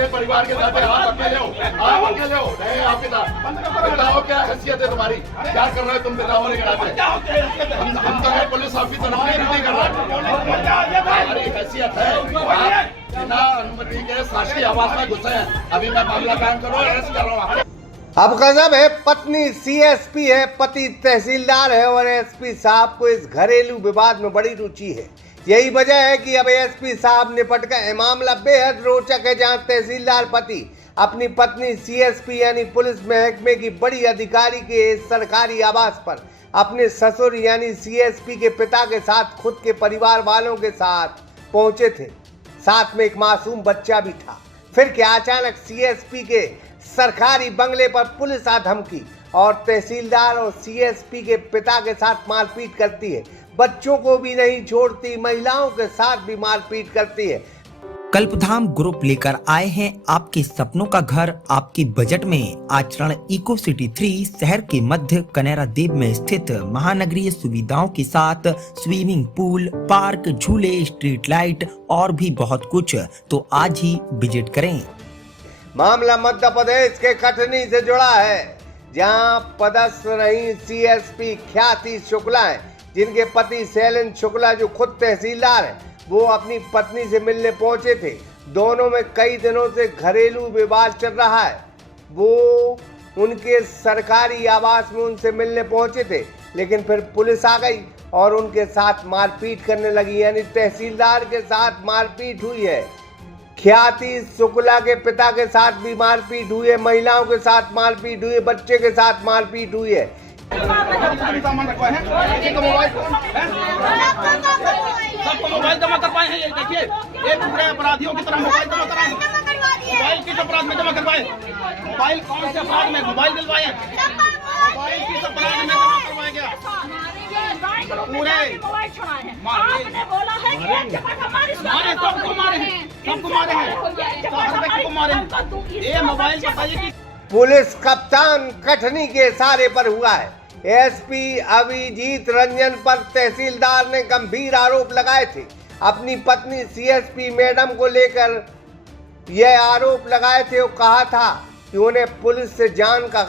पूरे परिवार के साथ आप अकेले हो, आप अकेले हो, नहीं आपके साथ। बताओ क्या हैसियत है तुम्हारी, क्या कर रहे हो तुम पिता होने के नाते? हम तो है पुलिस ऑफिसर, अपनी ड्यूटी कर रहे हैं, हमारी हैसियत है। आप बिना अनुमति के शासकीय आवास में घुसे हैं। अभी मैं मामला कायम करो, अरेस्ट कर रहा हूँ। अब गजब है, पत्नी सीएसपी है, पति तहसीलदार है और एसपी साहब को इस घरेलू विवाद में बड़ी रुचि है। यही वजह है कि अब एसपी साहब निपट गए। मामला बेहद रोचक है, जहां तहसीलदार पति अपनी पत्नी सीएसपी यानी पुलिस महकमे की बड़ी अधिकारी के सरकारी आवास पर अपने ससुर यानी सीएसपी के पिता के साथ खुद के परिवार वालों के साथ पहुंचे थे। साथ में एक मासूम बच्चा भी था। फिर क्या अचानक सीएसपी के सरकारी बंगले पर पुलिस आ धमकी और तहसीलदार और सीएसपी के पिता के साथ मारपीट करती है। बच्चों को भी नहीं छोड़ती, महिलाओं के साथ भी मारपीट करती है। कल्पधाम ग्रुप लेकर आए हैं आपके सपनों का घर आपके बजट में। आचरण इको सिटी 3 शहर के मध्य कनेरा देव में स्थित महानगरीय सुविधाओं के साथ स्विमिंग पूल, पार्क, झूले, स्ट्रीट लाइट और भी बहुत कुछ। तो आज ही विजिट करें। मामला मध्य प्रदेश के कटनी से जुड़ा है, जहां पदस्थ रही सीएसपी ख्याति शुक्ला है, जिनके पति शैलेंद्र शुक्ला जो खुद तहसीलदार है, वो अपनी पत्नी से मिलने पहुंचे थे। दोनों में कई दिनों से घरेलू विवाद चल रहा है। वो उनके सरकारी आवास में उनसे मिलने पहुंचे थे, लेकिन फिर पुलिस आ गई और उनके साथ मारपीट करने लगी, यानी तहसीलदार के साथ मारपीट हुई है। ख्याति शुक्ला के पिता के साथ भी मारपीट हुई है, महिलाओं के साथ मारपीट हुई है, बच्चे के साथ मारपीट हुई है। सबको मोबाइल जमा करवाए हैं, ये देखिए, एक पूरे अपराधियों की तरह मोबाइल जमा कराए हैं। मोबाइल किस अपराध में जमा करवाए? मोबाइल कौन से अपराध में मोबाइल दिलवाए हैं? मोबाइल किस अपराध में जमा करवाया गया? पूरे आपने बोला है कि एक जगह हमारी मारे, सबको मारे हैं, सबको मारे हैं, हर व्यक्ति को मारे हैं। ये मोबाइल बताइए कि पुलिस कप्तान कटनी के इशारे पर हुआ है। एसपी अभिजीत रंजन पर तहसीलदार ने गंभीर आरोप लगाए थे। अपनी पत्नी सीएसपी मैडम को लेकर यह आरोप लगाए थे और कहा था कि उन्हें पुलिस से जान का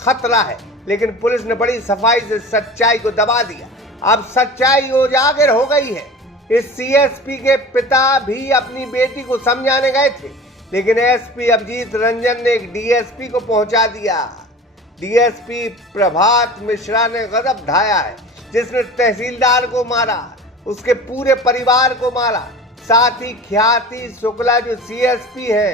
खतरा है, लेकिन पुलिस ने बड़ी सफाई से सच्चाई को दबा दिया। अब सच्चाई उजागर हो गई है। इस सीएसपी के पिता भी अपनी बेटी को समझाने गए थे, लेकिन एसपी अभिजीत रंजन ने एक डीएसपी को पहुंचा दिया। डीएसपी प्रभात मिश्रा ने गजब ढाया है, जिसने तहसीलदार को मारा, उसके पूरे परिवार को मारा। साथ ही ख्याति शुक्ला जो सीएसपी है,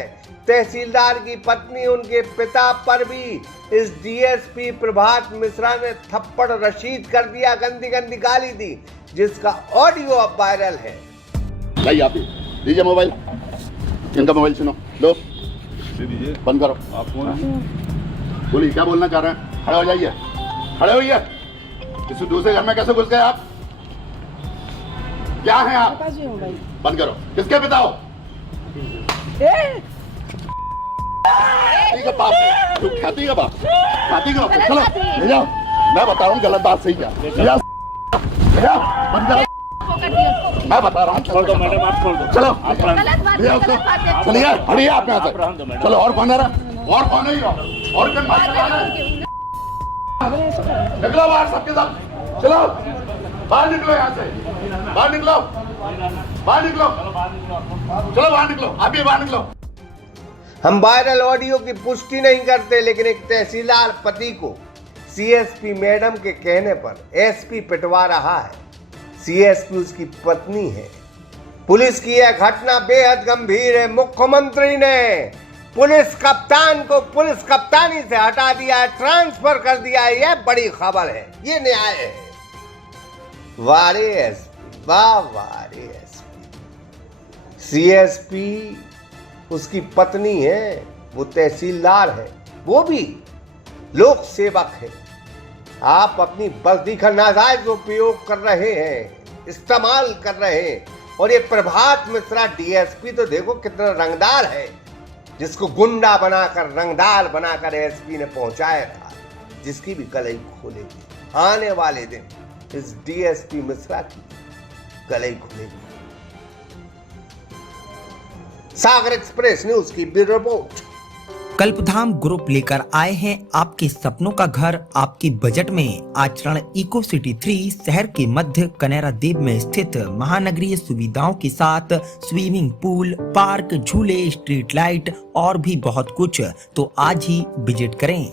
तहसीलदार की पत्नी, उनके पिता पर भी इस डीएसपी प्रभात मिश्रा ने थप्पड़ रशीद कर दिया, गंदी गंदी गाली दी, जिसका ऑडियो अब वायरल है। भाई आप दीजिए मोबाइल, इनका मोबाइल सुनो, लो बंद करो। आप कौन बोलिए, क्या बोलना चाह रहे हैं? खड़े हो जाइए, खड़े होइए। किसी दूसरे घर में कैसे घुस गए आप? क्या हैं आप? बंद करो। किसके पिता हो? का बाप है, तू ख्याति का बाप, ख्याति का बाप। चलो ले जाओ, मैं बता रहा हूँ गलत बात सही क्या। ले जाओ, बंद करो, मैं बता रहा हूँ। छोड़ दो मैडम, आप छोड़ दो। चलो ले आओ उसको, चलिए हटिए आप यहाँ से। चलो और कौन आ रहा? और कौन है? और कौन निकलो बाहर सबके साथ, चलो बाहर निकलो यहाँ से, बाहर निकलो, बाहर निकलो, चलो बाहर निकलो, आप भी बाहर निकलो। हम वायरल ऑडियो की पुष्टि नहीं करते, लेकिन एक तहसीलदार पति को सीएसपी मैडम के कहने पर एसपी पिटवा रहा है। सीएसपी उसकी पत्नी है। पुलिस की यह घटना बेहद गंभीर है। मुख्यमंत्री ने पुलिस कप्तान को पुलिस कप्तानी से हटा दिया है, ट्रांसफर कर दिया है। यह बड़ी खबर है, ये न्याय है। वारे एसपी, वाह वारे एसपी। सीएसपी उसकी पत्नी है, वो तहसीलदार है, वो भी लोक सेवक है। आप अपनी वर्दी का नाजायज उपयोग कर रहे हैं, इस्तेमाल कर रहे हैं। और ये प्रभात मिश्रा डीएसपी तो देखो कितना रंगदार है, जिसको गुंडा बनाकर रंगदार बनाकर एसपी ने पहुंचाया था, जिसकी भी कलई खोलेगी आने वाले दिन। इस डीएसपी मिश्रा की कलई खुलेगी। सागर एक्सप्रेस न्यूज की ब्यूरो रिपोर्ट। कल्पधाम ग्रुप लेकर आए हैं आपके सपनों का घर आपकी बजट में। आचरण इको सिटी 3 शहर के मध्य कनेरा देव में स्थित महानगरीय सुविधाओं के साथ स्विमिंग पूल, पार्क, झूले, स्ट्रीट लाइट और भी बहुत कुछ। तो आज ही विजिट करें।